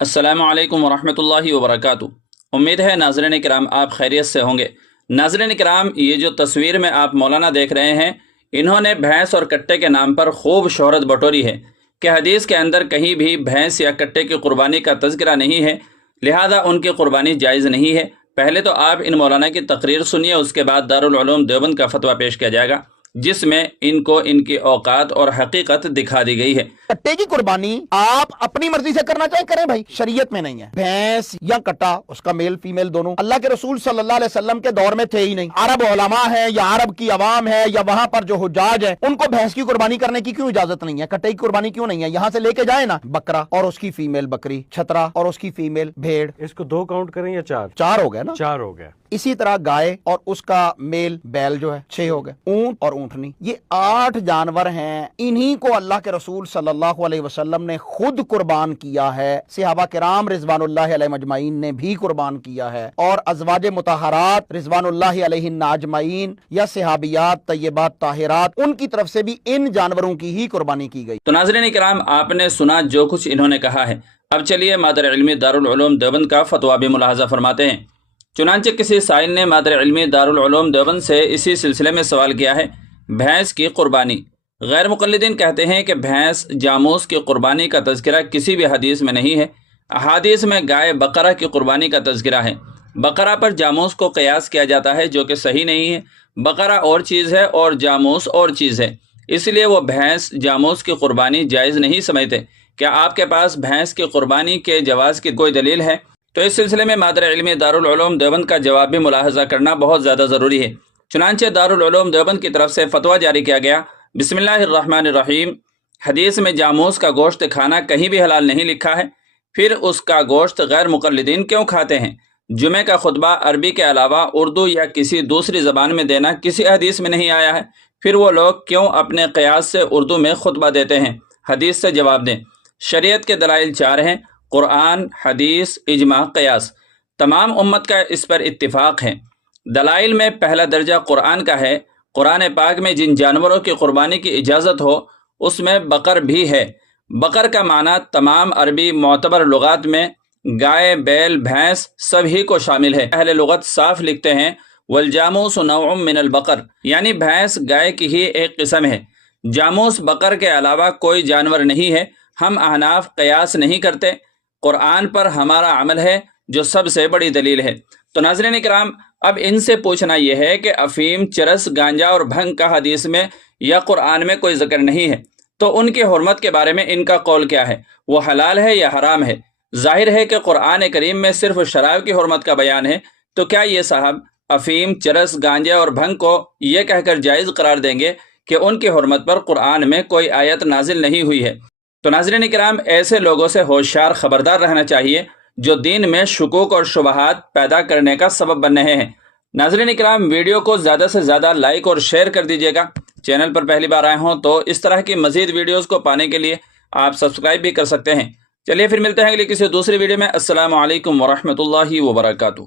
السلام علیکم ورحمۃ اللہ وبرکاتہ۔ امید ہے ناظرین کرام آپ خیریت سے ہوں گے۔ ناظرین کرام، یہ جو تصویر میں آپ مولانا دیکھ رہے ہیں، انہوں نے بھینس اور کٹے کے نام پر خوب شہرت بٹوری ہے کہ حدیث کے اندر کہیں بھی بھینس یا کٹے کی قربانی کا تذکرہ نہیں ہے، لہذا ان کی قربانی جائز نہیں ہے۔ پہلے تو آپ ان مولانا کی تقریر سنیے، اس کے بعد دارالعلوم دیوبند کا فتویٰ پیش کیا جائے گا جس میں ان کو ان کی اوقات اور حقیقت دکھا دی گئی ہے۔ کٹے کی قربانی آپ اپنی مرضی سے کرنا چاہیں کریں بھائی، شریعت میں نہیں ہے۔ بھینس یا کٹا، اس کا میل فیمیل دونوں اللہ کے رسول صلی اللہ علیہ وسلم کے دور میں تھے ہی نہیں۔ عرب علماء ہے یا عرب کی عوام ہے یا وہاں پر جو حجاج ہے، ان کو بھینس کی قربانی کرنے کی کیوں اجازت نہیں ہے؟ کٹے کی قربانی کیوں نہیں ہے؟ یہاں سے لے کے جائیں نا بکرا اور اس کی فیمیل بکری، چھترا اور اس کی فیمیل بھیڑ۔ اس کو 2 کاؤنٹ کریں یا 4؟ 4 ہو گئے نا۔ 4 ہو گیا۔ اسی طرح گائے اور اس کا میل بیل جو ہے 6 ہو گئے۔ اونٹ اور اونٹنی، یہ 8 جانور ہیں۔ انہی کو اللہ کے رسول صلی اللہ علیہ وسلم نے خود قربان کیا ہے، صحابہ کرام رضوان اللہ علیہ مجمعین نے بھی قربان کیا ہے، اور ازواج مطہرات رضوان اللہ علیہن اجمعین یا صحابیات طیبات طاہرات، ان کی طرف سے بھی ان جانوروں کی ہی قربانی کی گئی۔ تو ناظرین کرام، آپ نے سنا جو کچھ انہوں نے کہا ہے۔ اب چلیے مادر علمی دارالعلوم دیوبند کا فتویٰ بھی ملاحظہ فرماتے ہیں۔ چنانچہ کسی سائل نے مادر علمی دارالعلوم دیوبند سے اسی سلسلے میں سوال کیا ہے، بھینس کی قربانی۔ غیر مقلدین کہتے ہیں کہ بھینس جاموس کی قربانی کا تذکرہ کسی بھی حدیث میں نہیں ہے۔ احادیث میں گائے بقرہ کی قربانی کا تذکرہ ہے۔ بقرہ پر جاموس کو قیاس کیا جاتا ہے، جو کہ صحیح نہیں ہے۔ بقرہ اور چیز ہے اور جاموس اور چیز ہے، اس لیے وہ بھینس جاموس کی قربانی جائز نہیں سمجھتے۔ کیا آپ کے پاس بھینس کی قربانی کے جواز کی کوئی دلیل ہے؟ تو اس سلسلے میں مادر علمی دارالعلوم دیوبند کا جواب بھی ملاحظہ کرنا بہت زیادہ ضروری ہے۔ چنانچہ دارالعلوم دیوبند کی طرف سے فتویٰ جاری کیا گیا، بسم اللہ الرحمن الرحیم، حدیث میں جاموس کا گوشت کھانا کہیں بھی حلال نہیں لکھا ہے، پھر اس کا گوشت غیر مقلدین کیوں کھاتے ہیں؟ جمعہ کا خطبہ عربی کے علاوہ اردو یا کسی دوسری زبان میں دینا کسی حدیث میں نہیں آیا ہے، پھر وہ لوگ کیوں اپنے قیاس سے اردو میں خطبہ دیتے ہیں؟ حدیث سے جواب دیں۔ شریعت کے دلائل 4 ہیں، قرآن، حدیث، اجماع، قیاس۔ تمام امت کا اس پر اتفاق ہے۔ دلائل میں پہلا درجہ قرآن کا ہے۔ قرآن پاک میں جن جانوروں کی قربانی کی اجازت ہو اس میں بقر بھی ہے۔ بقر کا معنی تمام عربی معتبر لغات میں گائے، بیل، بھینس سبھی کو شامل ہے۔ اہل لغت صاف لکھتے ہیں، والجاموس نوع من البقر، یعنی بھینس گائے کی ہی ایک قسم ہے۔ جاموس بقر کے علاوہ کوئی جانور نہیں ہے۔ ہم احناف قیاس نہیں کرتے، قرآن پر ہمارا عمل ہے جو سب سے بڑی دلیل ہے۔ تو ناظرین کرام، اب ان سے پوچھنا یہ ہے کہ افیم، چرس، گانجا اور بھنگ کا حدیث میں یا قرآن میں کوئی ذکر نہیں ہے، تو ان کی حرمت کے بارے میں ان کا قول کیا ہے؟ وہ حلال ہے یا حرام ہے؟ ظاہر ہے کہ قرآن کریم میں صرف شراب کی حرمت کا بیان ہے، تو کیا یہ صاحب افیم، چرس، گانجا اور بھنگ کو یہ کہہ کر جائز قرار دیں گے کہ ان کی حرمت پر قرآن میں کوئی آیت نازل نہیں ہوئی ہے؟ تو ناظرین کرام، ایسے لوگوں سے ہوشیار خبردار رہنا چاہیے جو دین میں شکوک اور شبہات پیدا کرنے کا سبب بن رہے ہیں۔ ناظرین کرام، ویڈیو کو زیادہ سے زیادہ لائک اور شیئر کر دیجیے گا۔ چینل پر پہلی بار آئے ہوں تو اس طرح کی مزید ویڈیوز کو پانے کے لیے آپ سبسکرائب بھی کر سکتے ہیں۔ چلیے پھر ملتے ہیں اگلی کسی دوسری ویڈیو میں۔ السلام علیکم ورحمۃ اللہ وبرکاتہ۔